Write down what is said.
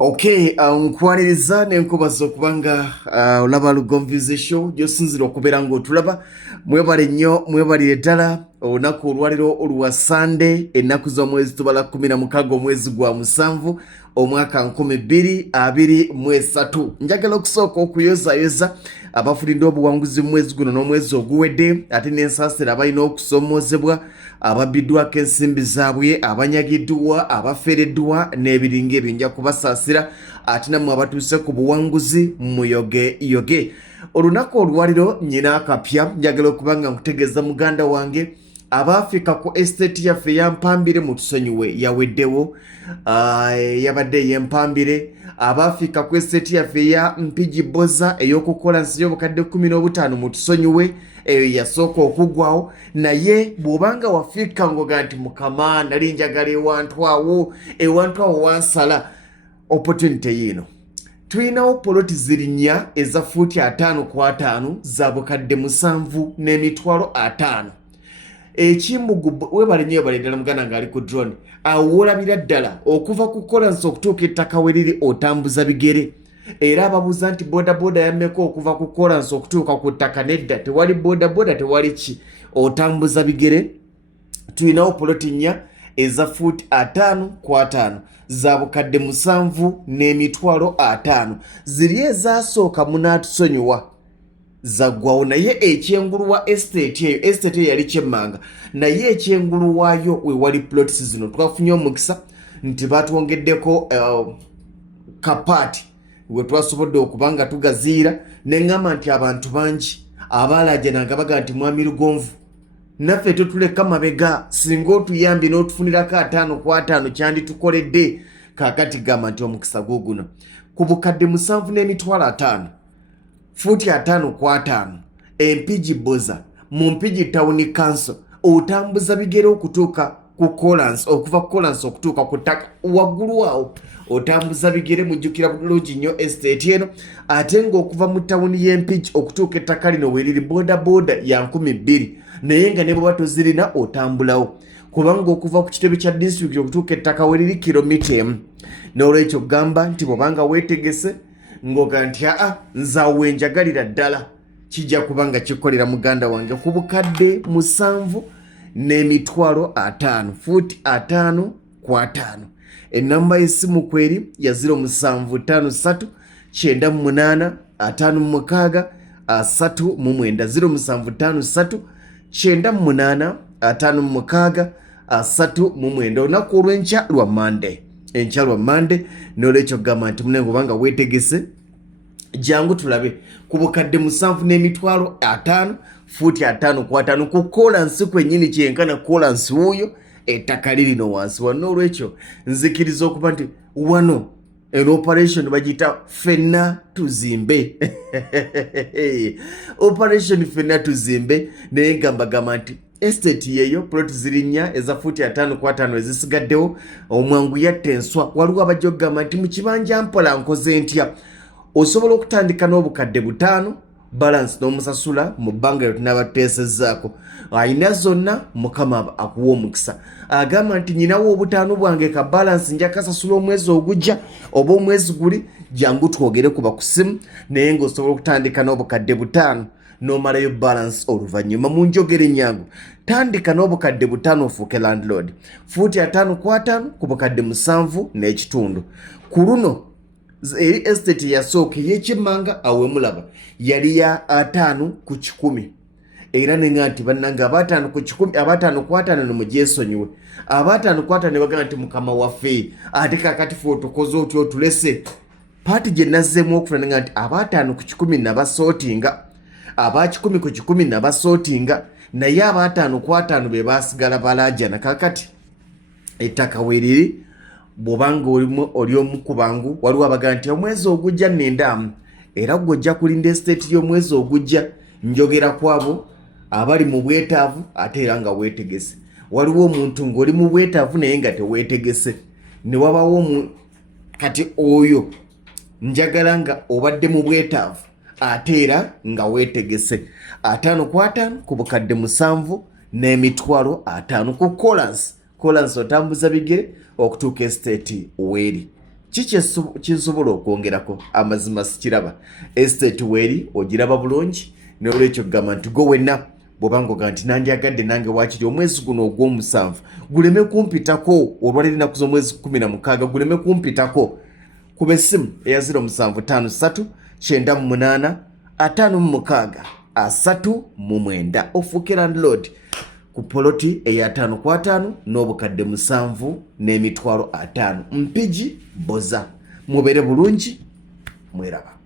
Okay, nkwaniriza n'enkubaza okubanga olaba Lugonvize Show gy'osinzira okubeera ng'otulaba. Mwebale nnyo, mwebalire ddala olunaku olwaliro olwa Sunday, ennaku z'omwezi tubala 16 omwezi gwa 7 omwaka 2023. Njagala okusooka okuyozayoza abafulidde obuwanguzi mu mwezi guno n'omwezi oguwedde, ate n'ensaasira abalina okusomoozebwa, ababbiddwako ensimbi zaabwe, abanyagiddwa, abafeereddwa n'ebiringa ebyo nja kubasaasira, ate nammwe abatuuse ku buwanguzi muyoge. Olunaku olwaliro nyina akapya, njagala okubanga nkutegeeza muganda wange Abafika ku estate yaffe yampambire mu tusonyiwe yaweddewo, yabadde yempambire. Abafika ku estate yaffe ya Mpigi Bboza ey'oku Kolansi y'obukadde 15 mu tusonyiwe eyo yasooka okugwawo, naye bw'obanga wafika ngoga nti mukama nali njagala ewantu awo wansala opportunity yiino. Tulinawo poloti zirinya eza fuuti 5 ku 5 za bukadde 7,500. Ekimbugu webale nnyo bale ddala muganda ng'ali ku drone awolabira ddala okuva ku Kolansi okutuuka ettaka we liri otambuza bigere, era ababuuza nti bodaboda yammeka okuva ku Kolansi okutuuka ku ttaka. Nedda, tewali bodaboda, tewali ki, otambuza bigere. Tulinawo poloti nnya eza fuuti 5 ku 5 za bukadde 7,500. ziri ezaasooka munaatusonyiwa zaggwawo, naye ekyengulu wa estate eyo yali kyemmanga, naye ekyengulu waayo we wali plots zino twafunye omukisa nti batwongeddeko kapaati we twasobodde okubanga tugaziira, neŋŋamba nti abantu bangi abaalaajananga baga nti mwami Lugonvu naffe tetuleka mabega, singa otuyambye n'otufunirako 5 ku 5 kyanditukoledde. Kaakati gamba nti omukisa guguno ku bukadde 7,500 fuuti 5 ku 5 Mpigi Bboza mu Mpigi Town Council otambuza bigere okutuuka ku Kolansi, okuva ku Kolansi okutuuka ku ttaka waggulu awo otambuza bigere. Mujjukira bulungi nnyo estate eno, ate ng'okuva mu tawuni y'Empigi okutuuka ettaka lino we liri bodaboda ya 2,000, naye nga ne bw'oba tozirina otambulawo, kubanga okuva ku kitebe kya disitulikiti okutuuka ettaka we liri kilomita 1. N'olwekyo gamba nti bw'obanga weetegese ngoga nti nzaawe njagalira ddala, kijja kubanga kikolera muganda wange ku bukadde 7,500 fuuti 5 ku 5. Ennamba y'essimu kweri ya 0753 98 56 39 0753 98 56 olunaku olw'enkya lwa Monday. Enkya lwa Monday, n'olwekyo gamba nti munengo banga weetegese jangu tulabe ku bukadde 7,500 fuuti 5 ku 5 ku Kolansi kwennyini kyenkana Kolansi wuuyo ettaka lirino wansi wano. N'olwekyo nzikiriza okuba nti wano en operation bagita Ffenna Tuzimbe operation Ffenna Tuzimbe, naye gamba nti estate yeyo plot zirinya eza fuuti 5 ku 5 ezisigaddewo. Omwangu yatta enswa, waliwo abajja okugamba nti mu kibanja mpola nkoze ntya. Osobola okutandika n'obukadde 5 balance n'omusasula mu bbanga lyo tunabateesezaako. Ayina zonna mukama akuwa omukisa. Agamba nti nyinawo obutaano bwange ka balance nja kasasula omwezi ogujja oba omwezi guli, jangu twogere kuba ku simu, naye ng'osobola okutandika n'obukadde 5 n'omalayo balance oluvannyuma. Mu njogere nyangu, tandika n'obukadde 5 ofuuke landlord. Fuuti 5 ku 5 ku bukadde 7,500. Ku luno eri estate yasooka y'ekyemmanga awemulaba yali ya 5 ku 10, era nenga nti bannanga aba 5 ku 10 aba 5 ku 5 nomugyesonyiwe. Aba 5 ku 5 ne bagamba nti mukama waffe ate kakati ffe otukoze otyo otulese. Paati gye nazzeemu okufuna nenga nti aba 5 ku 10 nabasootinga, aba 10 ku 10 nabasootinga, naye aba 5 ku 5 be baasigala balaajana. Kakati ettaka weeriri bw'obanga oli omu ku bangu, waliwo abaga nti omwezi ogujja nnendaamu, era gw'ojja kulinda estate y'omwezi ogujja. Njogera ku abo abali mu bwetaavu ate era nga weetegese. Waliwo omuntu ng'oli mu bwetaavu naye nga teweetegese, ne wabawo kati oyo njagala nga obadde mu bwetaavu ate era nga weetegese. 5 ku 5 ku bukadde 7,500 ku Kolansi. Kolansi otambuza bigere okutuuka estate weeri. kinsobola okwongerako amazima sikiraba estate weri ogiraba bulungi n'olwekyo gamba nti go wenna bw'obanga oga nti nandyagadde nange waakiri omwezi guno ogw'omusanvu guleme kumpitako olwaliro ennaku z'omwezi 16 guleme kumpitako kuba essimu eya 0753 98 56 39 ofuuke landlord ku poloti eya 5x5 n'obukadde 7 n'emitwalo 5. Mpigi Bboza mubeere bulungi mweraba.